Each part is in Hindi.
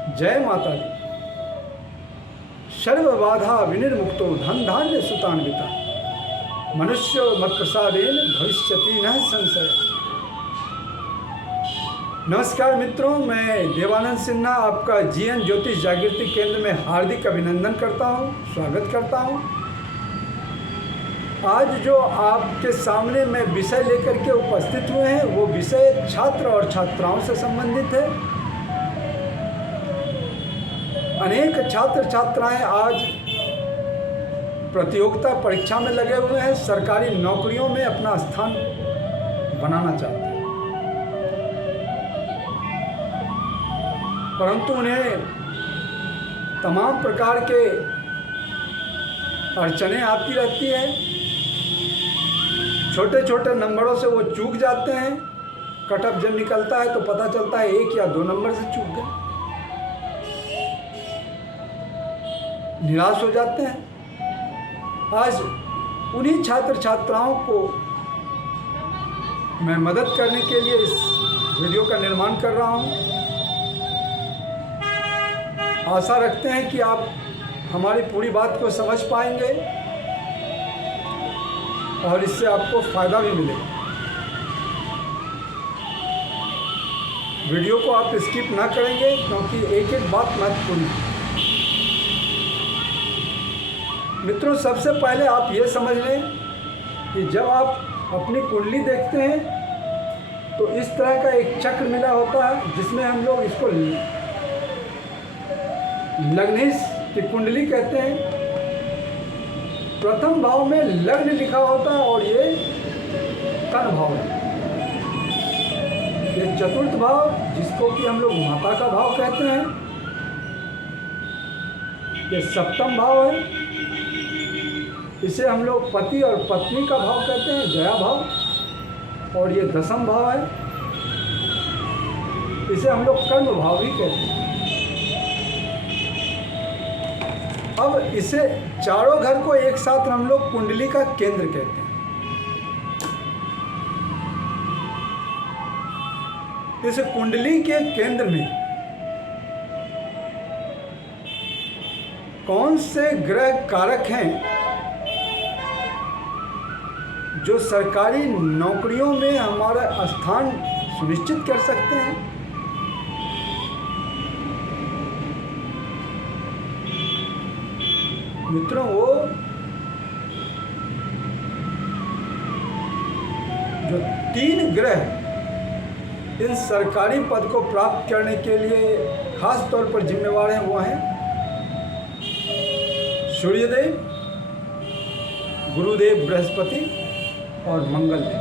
जय माता दी। सर्वबाधा विनिर्मुक्तो धन धान्य सुतान्विता मनुष्यो मत प्रसादेन भविष्यति न संशय। नमस्कार मित्रों, मैं देवानंद सिन्हा आपका जीएन ज्योतिष जागृति केंद्र में हार्दिक अभिनंदन करता हूं, स्वागत करता हूं। आज जो आपके सामने मैं विषय लेकर के उपस्थित हुए हैं वो विषय छात्र और छात्राओं से संबंधित है। अनेक छात्र छात्राएं आज प्रतियोगिता परीक्षा में लगे हुए हैं, सरकारी नौकरियों में अपना स्थान बनाना चाहते हैं, परंतु उन्हें तमाम प्रकार के अड़चनें आती रहती हैं। छोटे छोटे नंबरों से वो चूक जाते हैं। कट ऑफ जब निकलता है तो पता चलता है 1 या 2 नंबर से चूक गए, निराश हो जाते हैं। आज उन्हीं छात्र छात्राओं को मैं मदद करने के लिए इस वीडियो का निर्माण कर रहा हूं। आशा रखते हैं कि आप हमारी पूरी बात को समझ पाएंगे और इससे आपको फायदा भी मिलेगा। वीडियो को आप स्किप ना करेंगे क्योंकि एक एक बात महत्वपूर्ण है। मित्रों, सबसे पहले आप ये समझ लें कि जब आप अपनी कुंडली देखते हैं तो इस तरह का एक चक्र मिला होता है जिसमें हम लोग इसको लग्नेश की कुंडली कहते हैं। प्रथम भाव में लग्न लिखा होता है और ये तन भाव है। ये चतुर्थ भाव जिसको कि हम लोग माता का भाव कहते हैं, ये सप्तम भाव है। इसे हम लोग पति और पत्नी का भाव कहते हैं, जया भाव। और ये दशम भाव है, इसे हम लोग कर्म भाव भी कहते हैं। अब इसे चारों घर को एक साथ हम लोग कुंडली का केंद्र कहते हैं। इस कुंडली के केंद्र में कौन से ग्रह कारक हैं जो सरकारी नौकरियों में हमारा स्थान सुनिश्चित कर सकते हैं। मित्रों, वो जो 3 ग्रह इन सरकारी पद को प्राप्त करने के लिए खास तौर पर जिम्मेवार हैं, वो हैं सूर्यदेव, गुरुदेव बृहस्पति और मंगल देव।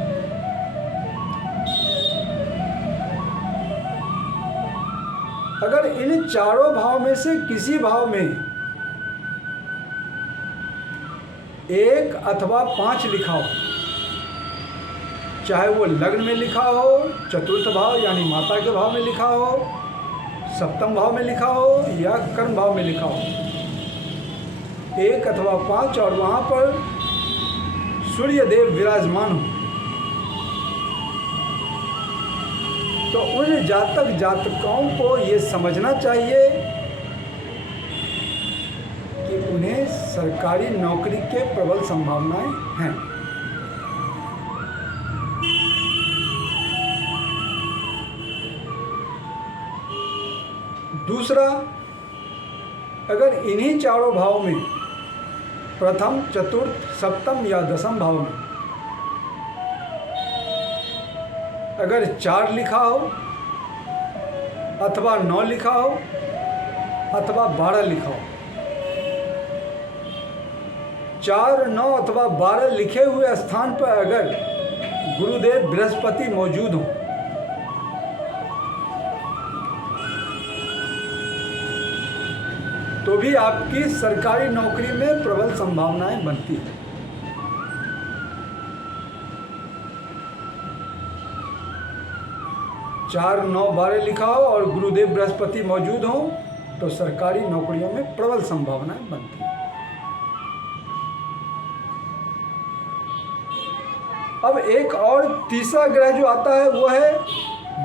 अगर इन चारों भाव में से किसी भाव में 1 अथवा 5 लिखा हो, चाहे वो लग्न में लिखा हो, चतुर्थ भाव यानी माता के भाव में लिखा हो, सप्तम भाव में लिखा हो या कर्म भाव में लिखा हो, 1 अथवा 5 और वहाँ पर सूर्यदेव विराजमान हो, तो उन जातक जातकों को ये समझना चाहिए कि उन्हें सरकारी नौकरी के प्रबल संभावनाएं हैं। दूसरा, अगर इन्हीं चारों भाव में प्रथम, चतुर्थ, सप्तम या दशम भाव में अगर 4 लिखा हो अथवा 9 लिखा हो अथवा 12 लिखा हो, 4, 9 अथवा 12 लिखे हुए स्थान पर अगर गुरुदेव बृहस्पति मौजूद हो तो भी आपकी सरकारी नौकरी में प्रबल संभावनाएं बनती हैं। चार 9 12 लिखा हो और गुरुदेव बृहस्पति मौजूद हो तो सरकारी नौकरियों में प्रबल संभावनाएं बनती हैं। अब एक और तीसरा ग्रह जो आता है वो है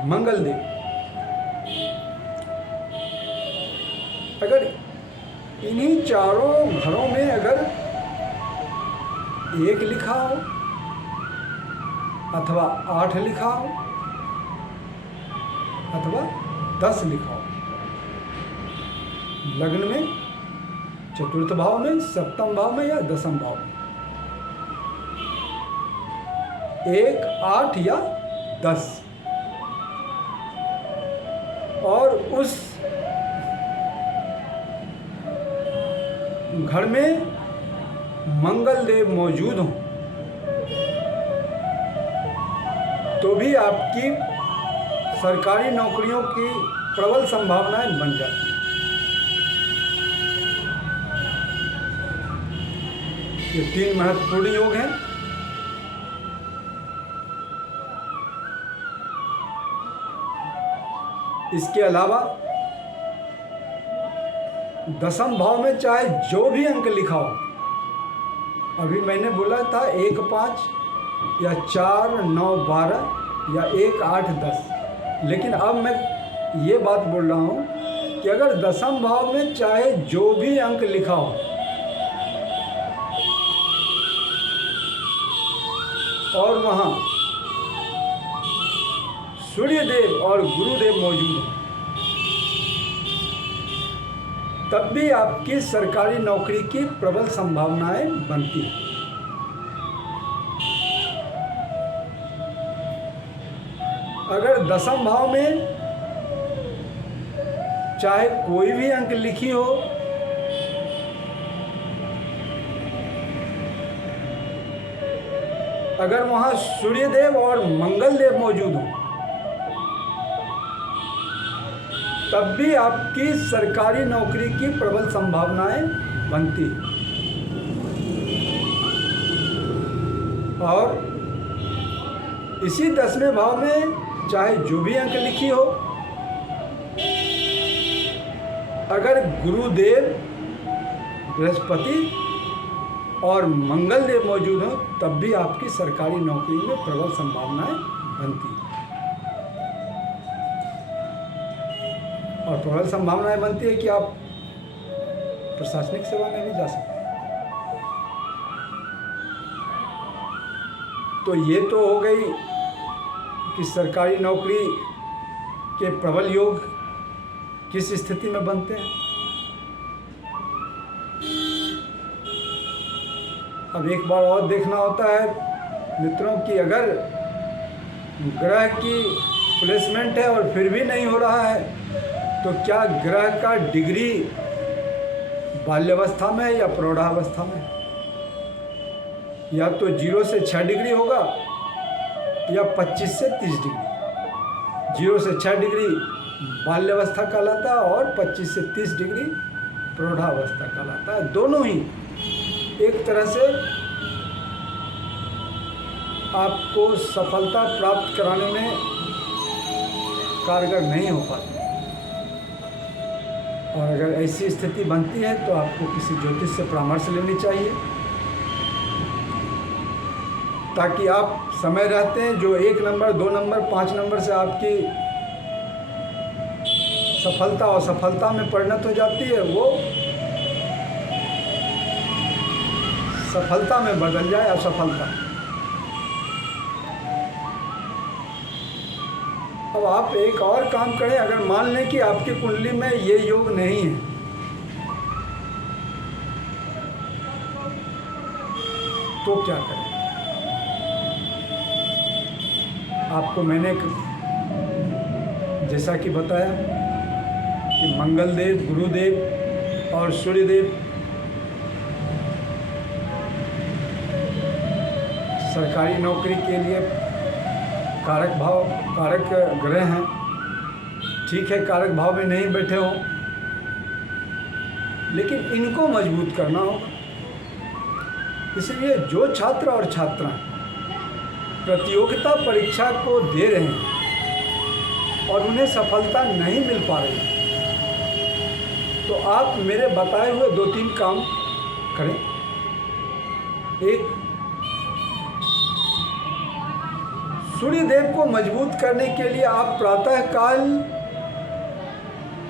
मंगल देव। अगर इन्हीं चारों घरों में अगर 1 लिखा हो अथवा 8 लिखा हो अथवा 10 लिखा हो, लग्न में, चतुर्थ भाव में, सप्तम भाव में या दसम भाव में, 1, 8 या 10, और उस घर में मंगल देव मौजूद हों तो भी आपकी सरकारी नौकरियों की प्रबल संभावनाएं बन जाती हैं। ये 3 महत्वपूर्ण योग हैं। इसके अलावा दसम भाव में चाहे जो भी अंक लिखा हो, अभी मैंने बोला था 1, 5 या 4, 9, 12 या 1, 8, 10, लेकिन अब मैं ये बात बोल रहा हूँ कि अगर दसम भाव में चाहे जो भी अंक लिखा हो और वहाँ सूर्यदेव और गुरुदेव मौजूद हो, तब भी आपकी सरकारी नौकरी की प्रबल संभावनाएं बनती हैं। अगर दसम भाव में चाहे कोई भी अंक लिखी हो, अगर वहां सूर्यदेव और मंगल देव मौजूद हो, तब भी आपकी सरकारी नौकरी की प्रबल संभावनाएं बनती हैं। और इसी 10वें भाव में चाहे जो भी अंक लिखी हो, अगर गुरुदेव, बृहस्पति और मंगल देव मौजूद हो, तब भी आपकी सरकारी नौकरी में प्रबल संभावनाएं बनती हैं। और प्रबल संभावनाएं बनती है कि आप प्रशासनिक सेवा में भी जा सकते हैं। तो ये तो हो गई कि सरकारी नौकरी के प्रबल योग किस स्थिति में बनते हैं। अब एक बार और देखना होता है मित्रों कि अगर ग्रह की प्लेसमेंट है और फिर भी नहीं हो रहा है, तो क्या ग्रह का डिग्री बाल्यावस्था में है या प्रौढ़ावस्था में? या तो 0 से 6 डिग्री होगा या 25 से 30 डिग्री। 0 से 6 डिग्री बाल्यावस्था कहलाता है और 25 से 30 डिग्री प्रौढ़ावस्था कहलाता है। दोनों ही एक तरह से आपको सफलता प्राप्त कराने में कारगर नहीं हो पाती। और अगर ऐसी स्थिति बनती है तो आपको किसी ज्योतिष से परामर्श लेनी चाहिए, ताकि आप समय रहते हैं जो 1 नंबर, 2 नंबर, 5 नंबर से आपकी सफलता और असफलता में परिणत हो जाती है, वो सफलता में बदल जाए असफलता। अब आप एक और काम करें, अगर मान लें कि आपकी कुंडली में ये योग नहीं है, तो क्या करें? आपको मैंने जैसा कि बताया कि मंगल देव, गुरुदेव और सूर्यदेव सरकारी नौकरी के लिए कारक ग्रह हैं। ठीक है, कारक भाव में नहीं बैठे हों, लेकिन इनको मजबूत करना होगा। इसलिए जो छात्र और छात्राएं प्रतियोगिता परीक्षा को दे रहे हैं और उन्हें सफलता नहीं मिल पा रही, तो आप मेरे बताए हुए 2-3 काम करें। एक, सूर्यदेव को मजबूत करने के लिए आप प्रातःकाल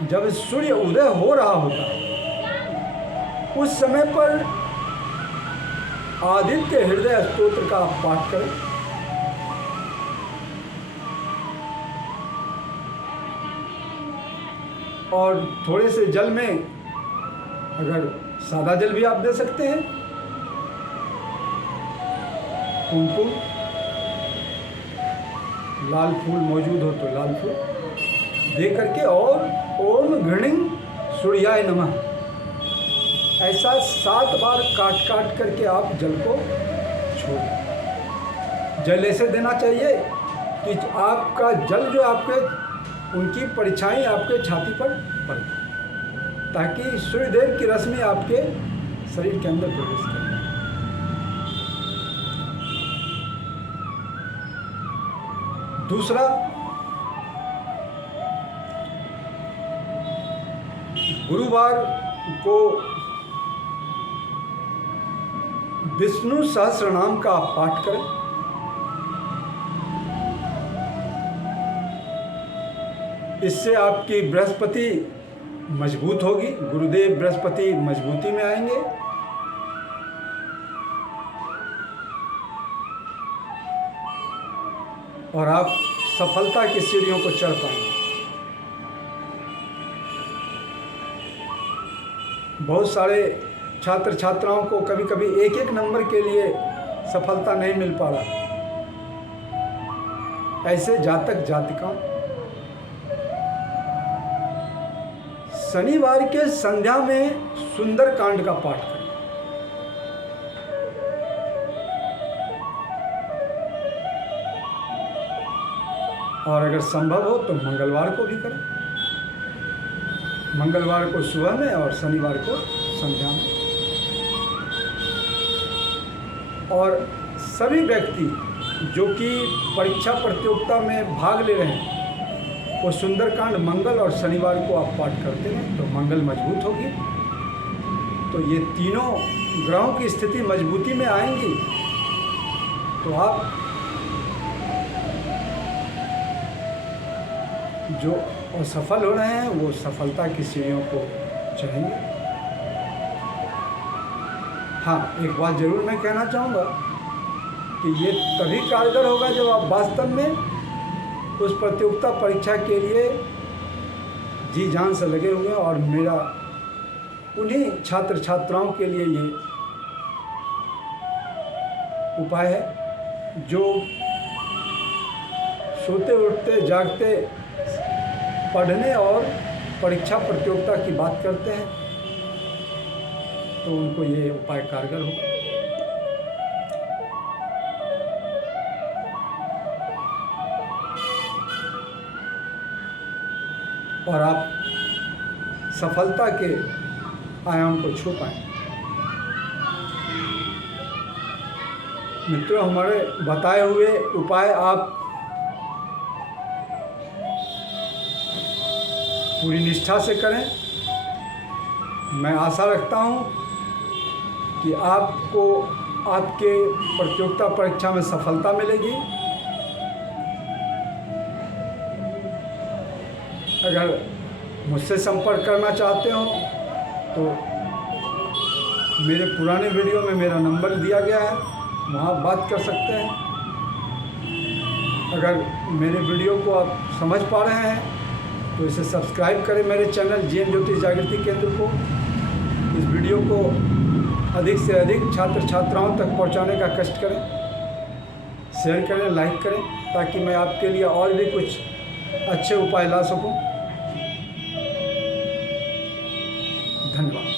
जब सूर्य उदय हो रहा होता है उस समय पर आदित्य हृदय स्तोत्र का आप पाठ करें। और थोड़े से जल में, अगर सादा जल भी आप दे सकते हैं, कुमकुम, लाल फूल मौजूद हो तो लाल फूल दे करके, और ओम घृणिं सूर्याय नमः ऐसा 7 बार काट करके आप जल को छोड़। जल ऐसे देना चाहिए कि आपका जल जो आपके उनकी परछाई आपके छाती पर पड़े, ताकि सूर्यदेव की रश्मि आपके शरीर के अंदर प्रवेश करे। दूसरा, गुरुवार को विष्णु सहस्रनाम का आप पाठ करें। इससे आपकी बृहस्पति मजबूत होगी, गुरुदेव बृहस्पति मजबूती में आएंगे। और आप सफलता की सीढ़ियों को चढ़ पाएंगे। बहुत सारे छात्र छात्राओं को कभी कभी 1-1 नंबर के लिए सफलता नहीं मिल पा रहा। ऐसे जातक जातिका शनिवार के संध्या में सुंदर कांड का पाठ करें। और अगर संभव हो तो मंगलवार को भी करें, मंगलवार को सुबह में और शनिवार को संध्या में। और सभी व्यक्ति जो कि परीक्षा प्रतियोगिता में भाग ले रहे हैं, वो सुंदरकांड मंगल और शनिवार को आप पाठ करते हैं तो मंगल मजबूत होगी। तो ये तीनों ग्रहों की स्थिति मजबूती में आएंगी तो आप जो असफल हो रहे हैं वो सफलता की सीढ़ियों को चढ़ेंगे। हाँ, एक बात जरूर मैं कहना चाहूँगा कि ये तभी कारगर होगा जब आप वास्तव में उस प्रतियोगिता परीक्षा के लिए जी जान से लगे हुए हैं। और मेरा उन्हीं छात्र छात्राओं के लिए ये उपाय है जो सोते उठते जागते पढ़ने और परीक्षा प्रतियोगिता की बात करते हैं, तो उनको ये उपाय कारगर होगा। और आप सफलता के आयाम को छू पाएं। मित्रों, हमारे बताए हुए उपाय आप पूरी निष्ठा से करें। मैं आशा रखता हूं कि आपको आपके प्रतियोगिता परीक्षा में सफलता मिलेगी। अगर मुझसे संपर्क करना चाहते हो तो मेरे पुराने वीडियो में मेरा नंबर दिया गया है, वहाँ बात कर सकते हैं। अगर मेरे वीडियो को आप समझ पा रहे हैं तो इसे सब्सक्राइब करें, मेरे चैनल जीएन ज्योतिष जागृति केंद्र को। इस वीडियो को अधिक से अधिक छात्र छात्राओं तक पहुंचाने का कष्ट करें, शेयर करें, लाइक करें, ताकि मैं आपके लिए और भी कुछ अच्छे उपाय ला सकूं। धन्यवाद।